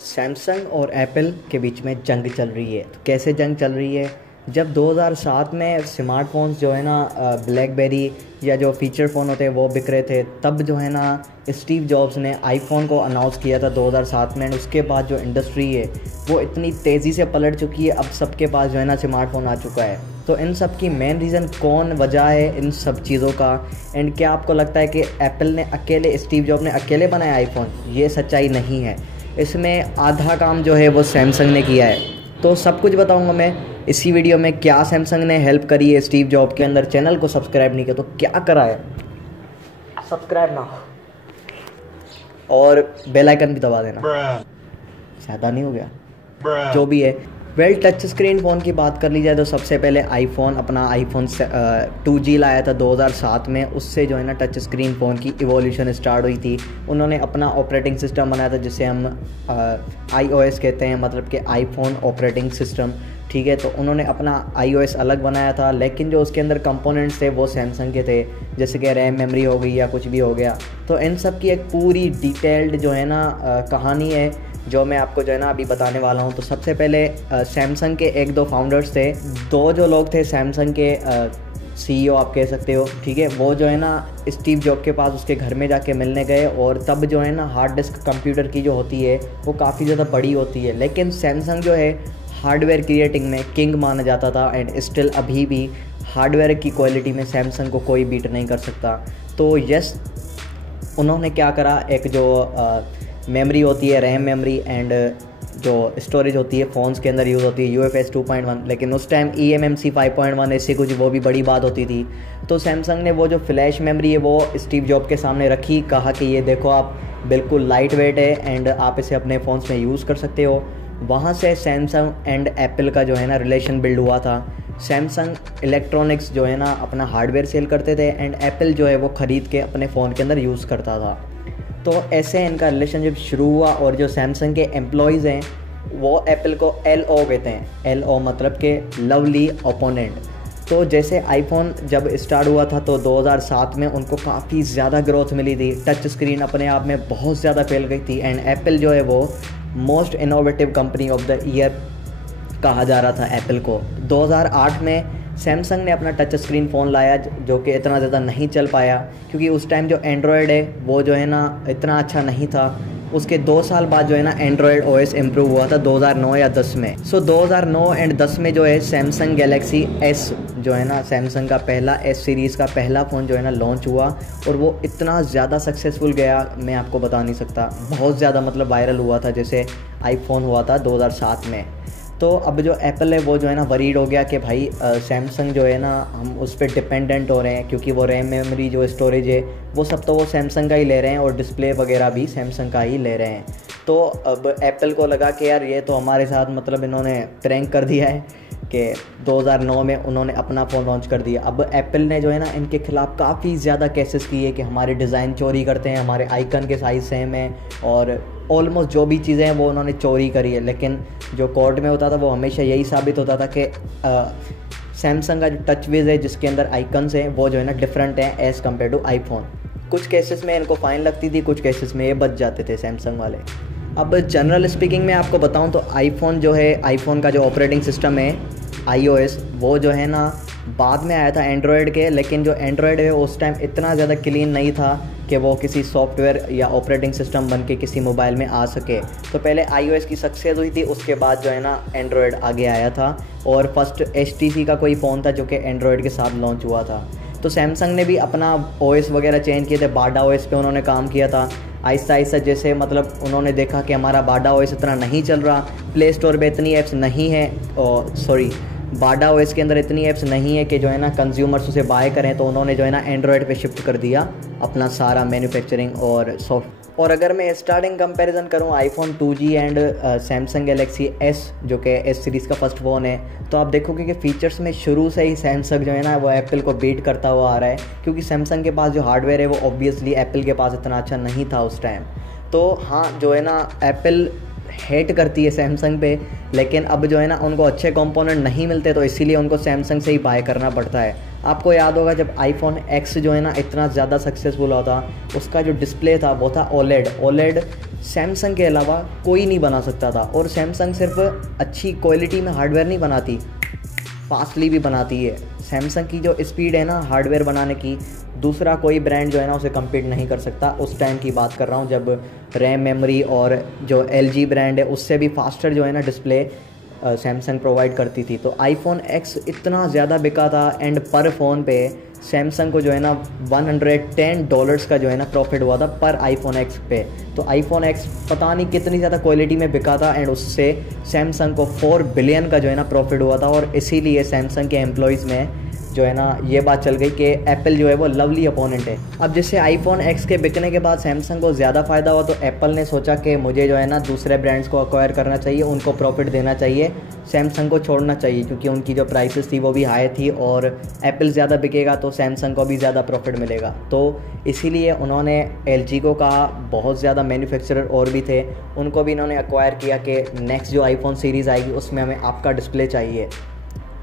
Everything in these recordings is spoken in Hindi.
सैमसंग और एप्पल के बीच में जंग चल रही है। तो कैसे जंग चल रही है? जब 2007 में स्मार्टफोन्स जो है ना ब्लैकबेरी या जो फीचर फ़ोन होते हैं वो बिक रहे थे, तब जो है ना स्टीव जॉब्स ने आईफोन को अनाउंस किया था 2007 में। उसके बाद जो इंडस्ट्री है वो इतनी तेज़ी से पलट चुकी है, अब सबके पास जो है ना स्मार्टफोन आ चुका है। तो इन सब की मेन रीज़न कौन वजह है इन सब चीज़ों का? एंड क्या आपको लगता है कि एप्पल ने अकेले, स्टीव जॉब ने अकेले बनाया आईफोन? ये सच्चाई नहीं है। इसमें आधा काम जो है वो सैमसंग ने किया है। तो सब कुछ बताऊंगा मैं इसी वीडियो में। क्या सैमसंग ने हेल्प करी है स्टीव जॉब के अंदर? चैनल को सब्सक्राइब नहीं किया तो क्या करा है, सब्सक्राइब ना और बेल आइकन भी दबा देना। ज़्यादा नहीं हो गया? जो भी है। टच स्क्रीन फ़ोन की बात कर ली जाए तो सबसे पहले अपना आईफोन 2G लाया था 2007 में। उससे जो है ना टच स्क्रीन फ़ोन की इवोल्यूशन स्टार्ट हुई थी। उन्होंने अपना ऑपरेटिंग सिस्टम बनाया था जिसे हम iOS कहते हैं, मतलब कि आईफोन ऑपरेटिंग सिस्टम। ठीक है, तो उन्होंने अपना iOS अलग बनाया था, लेकिन जो उसके अंदर कंपोनेंट्स थे वो सैमसंग के थे, जैसे कि रैम मेमोरी हो गई या कुछ भी हो गया। तो इन सब की एक पूरी डिटेल्ड जो है ना कहानी है जो मैं आपको जो है ना अभी बताने वाला हूँ। तो सबसे पहले सैमसंग के एक दो फाउंडर्स थे, दो जो लोग थे सैमसंग के CEO आप कह सकते हो। ठीक है, वो जो है ना स्टीव जॉब के पास उसके घर में जाके मिलने गए, और तब जो है ना हार्ड डिस्क कंप्यूटर की जो होती है वो काफ़ी ज़्यादा बड़ी होती है, लेकिन सैमसंग जो है हार्डवेयर क्रिएटिंग में किंग माना जाता था। एंड स्टिल अभी भी हार्डवेयर की क्वालिटी में सैमसंग को कोई बीट नहीं कर सकता। तो यस, उन्होंने क्या करा, एक जो मेमोरी होती है रैम मेमोरी एंड जो स्टोरेज होती है फ़ोन्स के अंदर यूज़ होती है UFS 2.1, लेकिन उस टाइम eMMC 5.1 ऐसी कुछ वो भी बड़ी बात होती थी। तो सैमसंग ने वो जो फ्लैश मेमोरी है वो स्टीव जॉब के सामने रखी, कहा कि ये देखो आप, बिल्कुल लाइट वेट है एंड आप इसे अपने फ़ोन्स में यूज़ कर सकते हो। वहाँ से सैमसंग एंड एप्पल का जो है ना रिलेशन बिल्ड हुआ था। सैमसंग इलेक्ट्रॉनिक्स जो है ना अपना हार्डवेयर सेल करते थे एंड एप्पल जो है वो ख़रीद के अपने फ़ोन के अंदर यूज़ करता था। तो ऐसे इनका रिलेशनशिप शुरू हुआ, और जो सैमसंग के एम्प्लॉयज़ हैं वो एप्पल को LO कहते हैं। LO मतलब कि लवली ओपोनेंट। तो जैसे आईफोन जब स्टार्ट हुआ था तो 2007 में उनको काफ़ी ज़्यादा ग्रोथ मिली थी, टच स्क्रीन अपने आप में बहुत ज़्यादा फैल गई थी, एंड एप्पल जो है वो most innovative company of the year कहा जा रहा था एप्पल को। 2008 में सैमसंग ने अपना टच स्क्रीन फ़ोन लाया जो कि इतना ज़्यादा नहीं चल पाया, क्योंकि उस टाइम जो एंड्रॉयड है वो जो है ना इतना अच्छा नहीं था। उसके 2 साल बाद जो है ना एंड्रॉयड OS इम्प्रूव हुआ था 2009 या 10 में। 2009 एंड 10 में जो है सैमसंग गैलेक्सी S जो है ना सैमसंग का पहला S सीरीज़ का पहला फ़ोन जो है ना लॉन्च हुआ, और वो इतना ज़्यादा सक्सेसफुल गया मैं आपको बता नहीं सकता। बहुत ज़्यादा मतलब वायरल हुआ था जैसे आईफोन हुआ था 2007 में। तो अब जो एप्पल है वो जो है ना वरीड हो गया कि भाई सैमसंग जो है ना हम उस पर डिपेंडेंट हो रहे हैं, क्योंकि वो रैम मेमोरी जो स्टोरेज है वो सब तो वो सैमसंग का ही ले रहे हैं, और डिस्प्ले वगैरह भी सैमसंग का ही ले रहे हैं। तो अब एप्पल को लगा कि यार ये तो हमारे साथ मतलब इन्होंने प्रैंक कर दिया है कि 2009 में उन्होंने अपना फ़ोन लॉन्च कर दिया। अब एप्पल ने जो है ना इनके ख़िलाफ़ काफ़ी ज़्यादा केसेस किए कि हमारे डिज़ाइन चोरी करते हैं, हमारे आइकन के साइज़ सेम है, और ऑलमोस्ट जो भी चीज़ें हैं वो उन्होंने चोरी करी है। लेकिन जो कोर्ट में होता था वो हमेशा यही साबित होता था कि सैमसंग का जो टच विज़ है जिसके अंदर आइकन्स हैं वो जो है ना डिफरेंट हैं एज़ कम्पेयर टू आईफोन। कुछ केसेस में इनको फ़ाइन लगती थी, कुछ केसेस में ये बच जाते थे सैमसंग वाले। अब जनरल स्पीकिंग में आपको बताऊं तो आईफोन जो है, आईफोन का जो ऑपरेटिंग सिस्टम है iOS, वो जो है ना बाद में आया था एंड्रॉयड के, लेकिन जो एंड्रॉयड है उस टाइम इतना ज़्यादा क्लीन नहीं था कि वो किसी सॉफ्टवेयर या ऑपरेटिंग सिस्टम बन के किसी मोबाइल में आ सके। तो पहले iOS की सक्सेस हुई थी, उसके बाद जो है ना एंड्रॉयड आगे आया था, और फर्स्ट HTC का कोई फ़ोन था जो कि एंड्रॉयड के साथ लॉन्च हुआ था। तो सैमसंग ने भी अपना OS वगैरह चेंज किए थे, बाडा OS पे उन्होंने काम किया था। आहिस्ता आहिस्ता जैसे मतलब उन्होंने देखा कि हमारा बाडा OS इतना नहीं चल रहा, प्ले स्टोर पे इतनी ऐप्स नहीं है, बाडा OS के अंदर इतनी ऐप्स नहीं है कि जो है ना कंज्यूमर्स उसे बाय करें, तो उन्होंने जो है ना एंड्रॉयड पे शिफ्ट कर दिया अपना सारा मैन्युफैक्चरिंग और सॉफ्ट। और अगर मैं स्टार्टिंग कंपैरिजन करूं iPhone 2G and Samsung Galaxy S जो कि S सीरीज़ का फर्स्ट फ़ोन है, तो आप देखोगे कि फ़ीचर्स में शुरू से ही सैमसंग जो है ना वो एप्पल को बीट करता हुआ आ रहा है, क्योंकि सैमसंग के पास जो हार्डवेयर है वो ऑब्वियसली एप्पल के पास इतना अच्छा नहीं था उस टाइम। तो हाँ, जो है ना एप्पल हेट करती है सैमसंग पे, लेकिन अब जो है ना उनको अच्छे कंपोनेंट नहीं मिलते, तो इसीलिए उनको सैमसंग से ही बाय करना पड़ता है। आपको याद होगा जब आईफोन X जो है ना इतना ज़्यादा सक्सेसफुल हुआ था, उसका जो डिस्प्ले था वो था OLED सैमसंग के अलावा कोई नहीं बना सकता था। और सैमसंग सिर्फ अच्छी क्वालिटी में हार्डवेयर नहीं बनाती, फास्टली भी बनाती है। सैमसंग की जो स्पीड है ना हार्डवेयर बनाने की, दूसरा कोई ब्रांड जो है ना उसे कम्पीट नहीं कर सकता। उस टाइम की बात कर रहा हूँ जब रैम, मेमोरी और जो LG ब्रांड है उससे भी फास्टर जो है ना डिस्प्ले सैमसंग प्रोवाइड करती थी। तो आईफोन X इतना ज़्यादा बिका था एंड पर फ़ोन पे सैमसंग को जो है ना $110 का जो है ना प्रॉफिट हुआ था पर आईफोन X पे। तो आईफोन X पता नहीं कितनी ज़्यादा क्वालिटी में बिका था एंड उससे सैमसंग को 4 बिलियन का जो है ना प्रॉफिट हुआ था। और इसीलिए सैमसंग के एम्प्लॉयज़ में जो है ना ये बात चल गई कि एप्पल जो है वो लवली अपोनेंट है। अब जैसे आईफोन X के बिकने के बाद सैमसंग को ज़्यादा फ़ायदा हुआ तो एप्पल ने सोचा कि मुझे जो है ना दूसरे ब्रांड्स को अक्वायर करना चाहिए, उनको प्रॉफिट देना चाहिए, सैमसंग को छोड़ना चाहिए क्योंकि उनकी जो प्राइसेस थी वो भी हाई थी और एप्पल ज़्यादा बिकेगा तो सैमसंग को भी ज़्यादा प्रॉफिट मिलेगा। तो इसीलिए उन्होंने LG को कहा, बहुत ज़्यादा मैन्युफैक्चरर और भी थे, उनको भी इन्होंने अक्वायर किया कि नेक्स्ट जो आईफोन सीरीज़ आएगी उसमें हमें आपका डिस्प्ले चाहिए।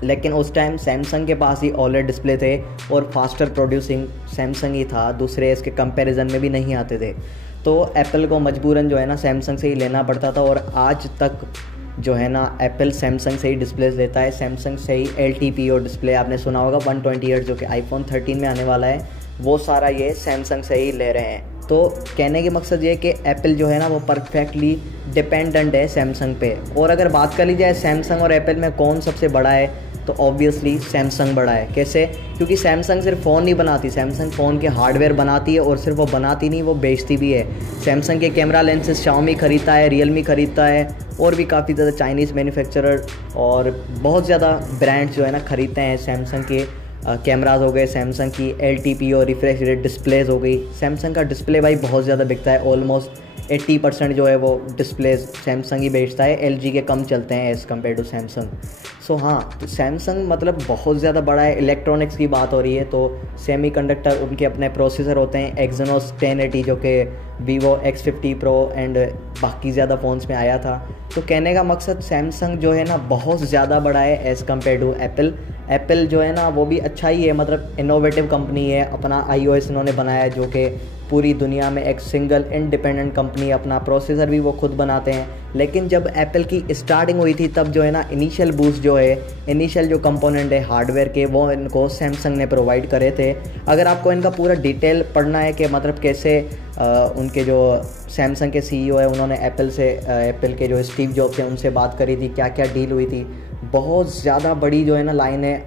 लेकिन उस टाइम सैमसंग के पास ही OLED डिस्प्ले थे और फास्टर प्रोड्यूसिंग सैमसंग ही था, दूसरे इसके कंपैरिजन में भी नहीं आते थे। तो एप्पल को मजबूरन जो है ना सैमसंग से ही लेना पड़ता था और आज तक जो है ना एप्पल सैमसंग से ही डिस्प्ले लेता है, सैमसंग से ही LTPO डिस्प्ले आपने सुना होगा 120 हर्ट्ज जो कि आईफोन 13 में आने वाला है, वो सारा ये सैमसंग से ही ले रहे हैं। तो कहने के मकसद ये है कि एप्पल जो है ना वो परफेक्टली डिपेंडेंट है सैमसंग पे। और अगर बात कर ली जाए सैमसंग और एप्पल में कौन सबसे बड़ा है तो ऑब्वियसली सैमसंग बड़ा है। कैसे? क्योंकि सैमसंग सिर्फ फ़ोन नहीं बनाती, सैमसंग फ़ोन के हार्डवेयर बनाती है और सिर्फ वो बनाती नहीं, वो बेचती भी है। सैमसंग के कैमरा लेंसेज Xiaomi खरीदता है, रियलमी खरीदता है और भी काफ़ी ज़्यादा चाइनीज़ मैन्युफैक्चरर और बहुत ज़्यादा ब्रांड्स जो है ना खरीदते हैं। सैमसंग के कैमराज हो गए, सैमसंग की LTPO रिफ्रेश रेट डिस्प्लेज हो गई। सैमसंग का डिस्प्ले भाई बहुत ज़्यादा बिकता है, ऑलमोस्ट 80% जो है वो डिस्प्लेज सैमसंग ही बेचता है, LG के कम चलते हैं एज़ कम्पेयर टू सैमसंग। सो हाँ, तो सैमसंग मतलब बहुत ज़्यादा बड़ा है। इलेक्ट्रॉनिक्स की बात हो रही है तो सेमीकंडक्टर उनके अपने प्रोसेसर होते हैं Exynos 1080 जो कि Vivo X50 Pro एंड बाकी ज़्यादा फ़ोन्स में आया था। तो कहने का मकसद सैमसंग जो है ना बहुत ज़्यादा बड़ा है as compare to Apple. Apple जो है ना वो भी अच्छा ही है, मतलब इनोवेटिव कंपनी है, अपना iOS इन्होंने बनाया है जो कि पूरी दुनिया में एक सिंगल इंडिपेंडेंट कंपनी, अपना प्रोसेसर भी वो खुद बनाते हैं। लेकिन जब एप्पल की स्टार्टिंग हुई थी तब जो है ना इनिशियल बूस्ट जो है, इनिशियल जो कंपोनेंट है हार्डवेयर के, वो इनको सैमसंग ने प्रोवाइड करे थे। अगर आपको इनका पूरा डिटेल पढ़ना है कि मतलब कैसे उनके जो सैमसंग के CEO है उन्होंने एप्पल के जो स्टीव जॉब्स हैं उनसे बात करी थी, क्या क्या डील हुई थी, बहुत ज़्यादा बड़ी जो है ना लाइन है,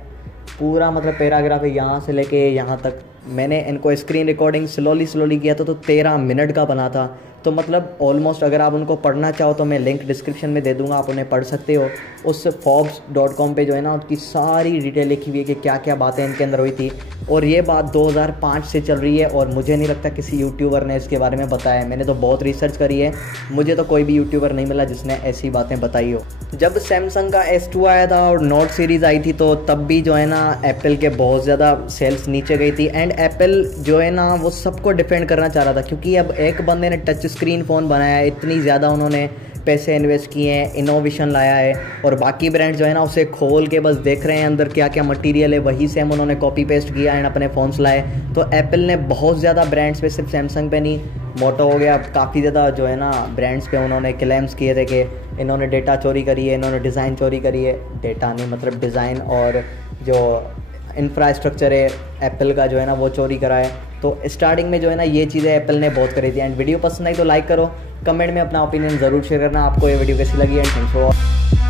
पूरा मतलब पैराग्राफ है यहाँ से लेके यहाँ तक। मैंने इनको स्क्रीन रिकॉर्डिंग स्लोली किया था तो 13 मिनट का बना था। तो मतलब ऑलमोस्ट अगर आप उनको पढ़ना चाहो तो मैं लिंक डिस्क्रिप्शन में दे दूंगा, आप उन्हें पढ़ सकते हो। उस forbes.com पे जो है ना उनकी सारी डिटेल लिखी हुई है कि क्या क्या बातें इनके अंदर हुई थी। और ये बात 2005 से चल रही है और मुझे नहीं लगता किसी यूट्यूबर ने इसके बारे में बताया है। मैंने तो बहुत रिसर्च करी है, मुझे तो कोई भी यूट्यूबर नहीं मिला जिसने ऐसी बातें बताई हो। जब सैमसंग का S2 आया था और नोट सीरीज़ आई थी तो तब भी जो है ना एप्पल के बहुत ज़्यादा सेल्स नीचे गई थी एंड एप्पल जो है ना वो सबको डिफेंड करना चाह रहा था क्योंकि अब एक बंदे ने टच स्क्रीन फ़ोन बनाया है, इतनी ज़्यादा उन्होंने पैसे इन्वेस्ट किए हैं, इनोवेशन लाया है और बाकी ब्रांड जो है ना उसे खोल के बस देख रहे हैं अंदर क्या क्या मटेरियल है, वही सेम उन्होंने कॉपी पेस्ट किया एंड अपने फ़ोन्स लाए। तो एप्पल ने बहुत ज़्यादा ब्रांड्स पे, सिर्फ सैमसंग पे नहीं, मोटो हो गया, काफ़ी ज़्यादा जो है ना ब्रांड्स पे उन्होंने क्लेम्स किए थे कि इन्होंने डेटा चोरी करी है, इन्होंने डिज़ाइन चोरी करी है। डेटा नहीं मतलब डिज़ाइन और जो इंफ्रास्ट्रक्चर है एप्पल का जो है ना वो चोरी करा है। तो स्टार्टिंग में जो है ना ये चीज़ें एप्पल ने बहुत करी थी। एंड वीडियो पसंद आई तो लाइक करो, कमेंट में अपना ओपिनियन ज़रूर शेयर करना, आपको ये वीडियो कैसी लगी। And thanks for